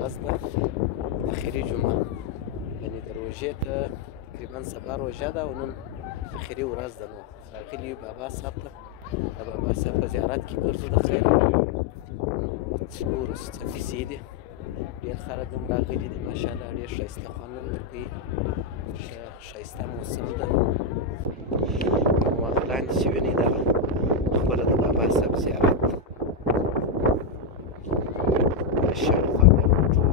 ورځ ده اخري جمعه، یعنې د روژې ته تقریبا سبا روژه ده او نن اخري ورځ ده. نو راغلي یو بابا صاحب ته، د بابا صاحب په زیارت کې ګرځو د خیر. نو ګورو څه کیسې دي، ډېر خلک هم راغلي دي ماشاءالله، ډېر ښایسته خوند هم درکوي، ښه ښایسته موسم ده. نو هغه لاندې چې وینئ دغه خپله د بابا صاحب زیارت شاوخوا بیا نو ټول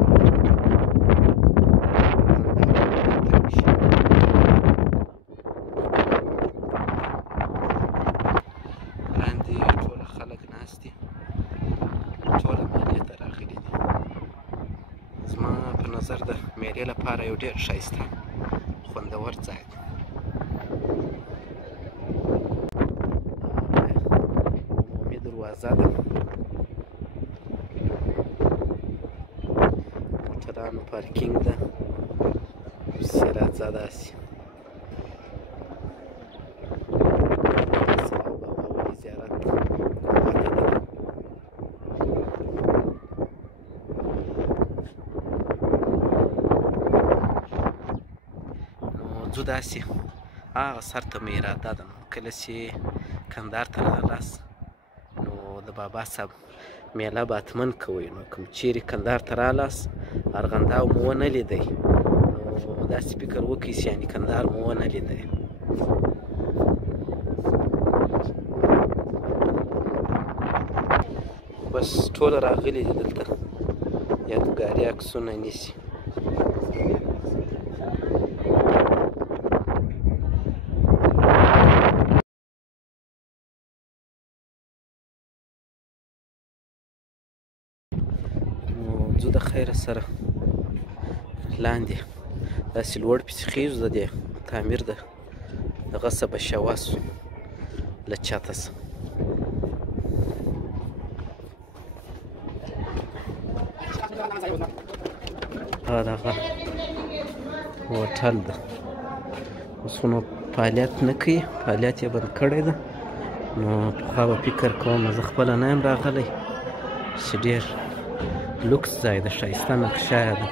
لاندې ټوله خلک ناست دي، ټوله مېلې ته راغلي دي. زما په نظر د مېلې لپاره یو ډېر ښایسته خوندور ځای دی. عمومي دروازه ده، موټرانو پارکینګ ده، پسې راځه داسې بابا ولي زیارت خواته ده. ځو داسې هغه سر ته مې اراده ده، نو کله چې کندهار ته راغلاست نو د بابا صاحب میله به حتمن کوئ. نو کوم چیرې کندهار ته راغلاست ارغنداو مو ونه لیدی نو داسې فکر وکړئ چې یعنې کندهار مو ونه لیدی. بس ټوله راغلي دي دلته یادګاري عکسونه نیسي. ځو د خیره سره لاندې داسې لوړ پسې خیږو، د دې تعمیر دغه څه به شوه سو له چته څه. دا دغه هوټل ده، اوس خو نو فعالیت نه کوي، فعالیت یې بند کړی ده. نو پخوا به فکر کوم زه خپله نه یم راغلی چې ډېر لوکس ځای ده، ښایسته نقشه یې ده،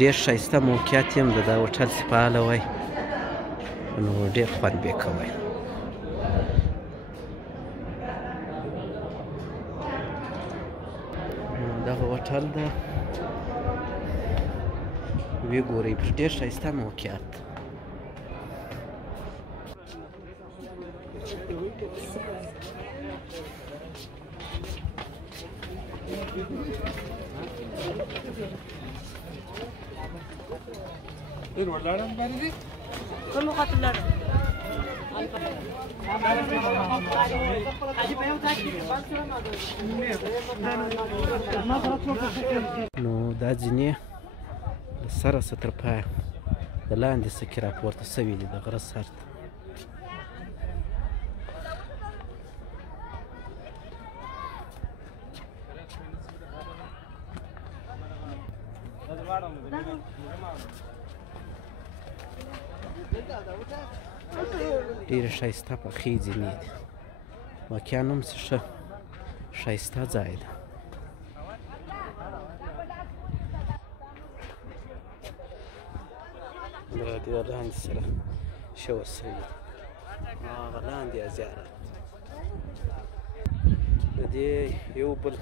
ډېر ښایسته موقعیت یې هم د دا هوټل چې فعاله وای نو ډېر خوند به یې کوی. دغه هوټل ده، ویې ګورئ ډېر ښایسته موقعیت. نو دا ځینې له سره څه تر پایه د لاندې څه کې راپورته سوي دي د غره سر ته. ډېره ښایسته پخې ځینې دي، واقعا هم څه ښه ښایسته ځای ده. دا دې لاندې سره شوه سوي دي، هغه لاندې زیارت د دې یو بل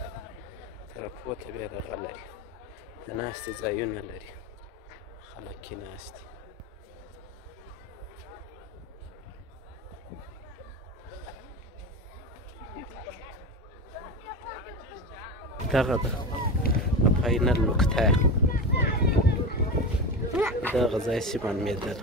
طرفو ته بیا دغه لري، د ناستې ځایونه لري، خلک کې ناست دي. دغه ده د فاینل نقطه، دغه ځای چې معلومېدل.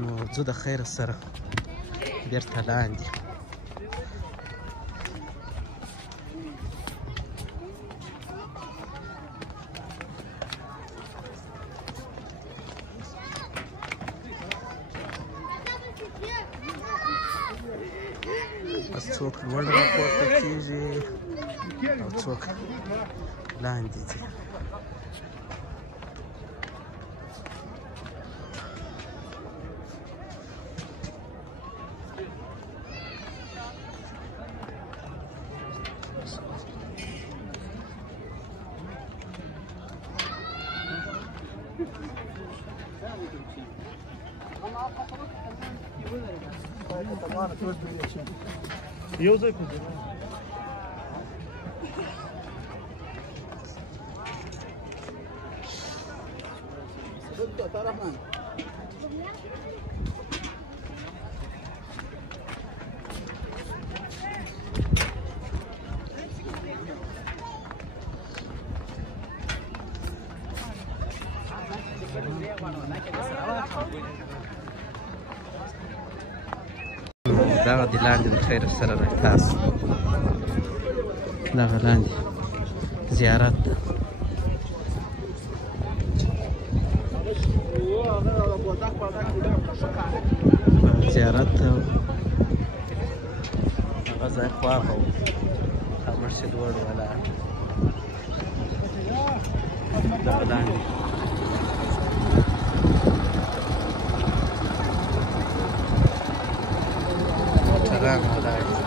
نو ځو د خیره سره بیرته لاندې. څوک لوړ راپورته کېږي او څوک لاندې ځي. یو ځای په ځای دغه د لاندې د خیر سره تاسو دغه لاندې زیارت ده. زیارت ته هغه ځای خواښه و مرشد وړ ولاړ دغه لاندې موټران ولاړ دي.